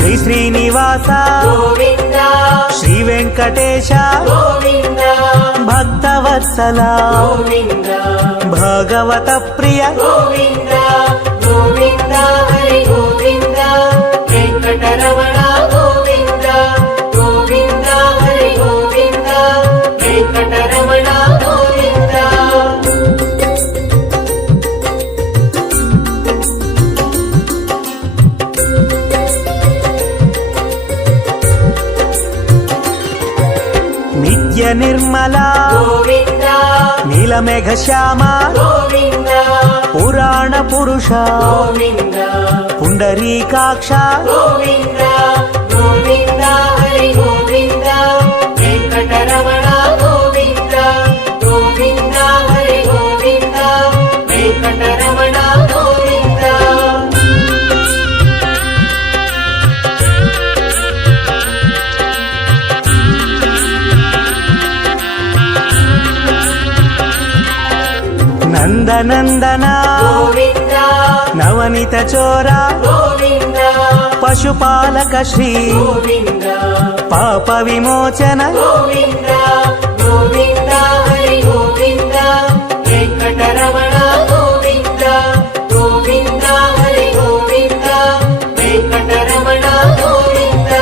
శ్రీ శ్రీనివాస గోవింద శ్రీ వెంకటేశ గోవింద భక్తవత్సల గోవింద భగవత ప్రియ గోవింద గోవింద హరి గోవింద వెంకటరమణ గోవింద గోవింద హరి గోవింద వెంకటరమణ గోవింద నిత్య నిర్మల గోవింద నీలమేఘ శ్యామ గోవింద పురాణ పురుష గోవింద పుండరీకాక్ష గోవింద గోవింద హరి గోవింద వెంకటరమణ గోవింద గోవింద హరి గోవింద వెంకటరమణ గోవింద నందనందన గోవింద నవనిత చోర గోవింద పశుపాలక శ్రీ గోవింద పాప విమోచన గోవింద గోవింద హరి గోవింద వెంకటరమణ గోవింద గోవింద హరి గోవింద వెంకటరమణ గోవింద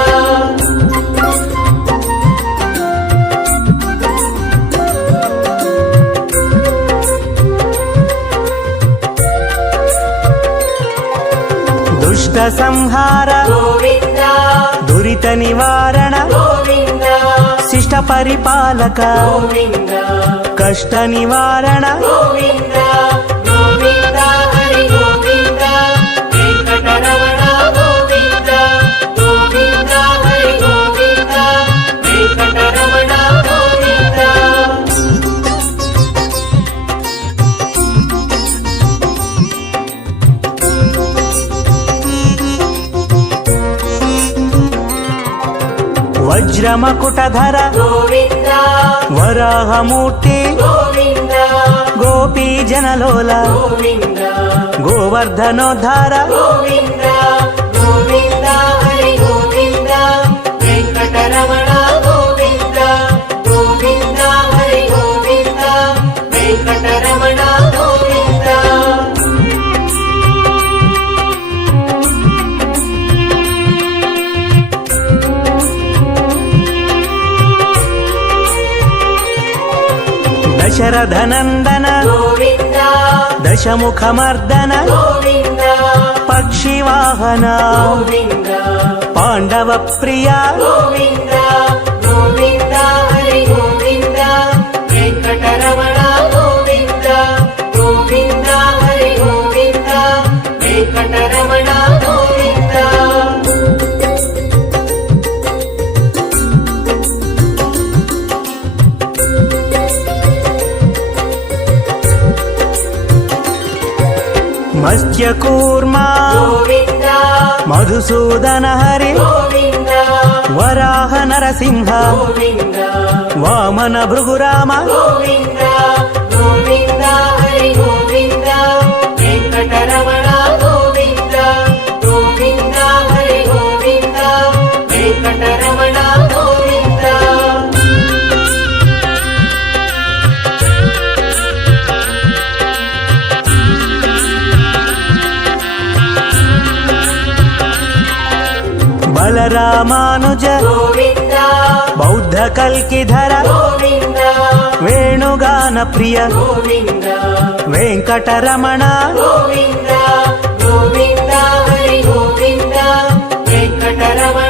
దుష్ట సంహార గోవింద దురిత నివారణ గోవింద శిష్ట పరిపాలక గోవింద కష్ట నివారణ గోవింద గోవింద హరి గోవింద వెంకటరమణ గోవింద గోవింద హరి గోవింద వెంకటరమణ గోవింద వజ్రమకుటధర గోవింద వరాహమూర్తి గోవింద గోపీ జనలోల గోవింద గోవర్ధనోద్ధార గోవింద గోవింద హరి గోవింద వెంకటరమణ గోవింద గోవింద హరి గోవింద వెంకటరమణ గోవింద దశరథనందన గోవింద దశముఖమర్దన గోవింద పక్షివాహన గోవింద పాండవ ప్రియ గోవింద గోవింద హరి గోవింద వెంకటరమణ గోవింద గోవింద హరి గోవింద వెంకటరమణ గోవింద మత్స్యకూర్మా గోవింద మధుసూదన హరి గోవింద వరాహ నరసింహ గోవింద వామన భృగురామ గోవింద గోవింద హరి గోవింద వెంకటరమణ గోవింద గోవింద హరి గోవింద వెంకటరమణ గోవింద బలరామానుజ గోవింద బౌద్ధ కల్కిధర గోవింద వేణుగాన ప్రియ గోవింద వెంకటరమణ గోవింద గోవింద హరి గోవింద వెంకటరమణ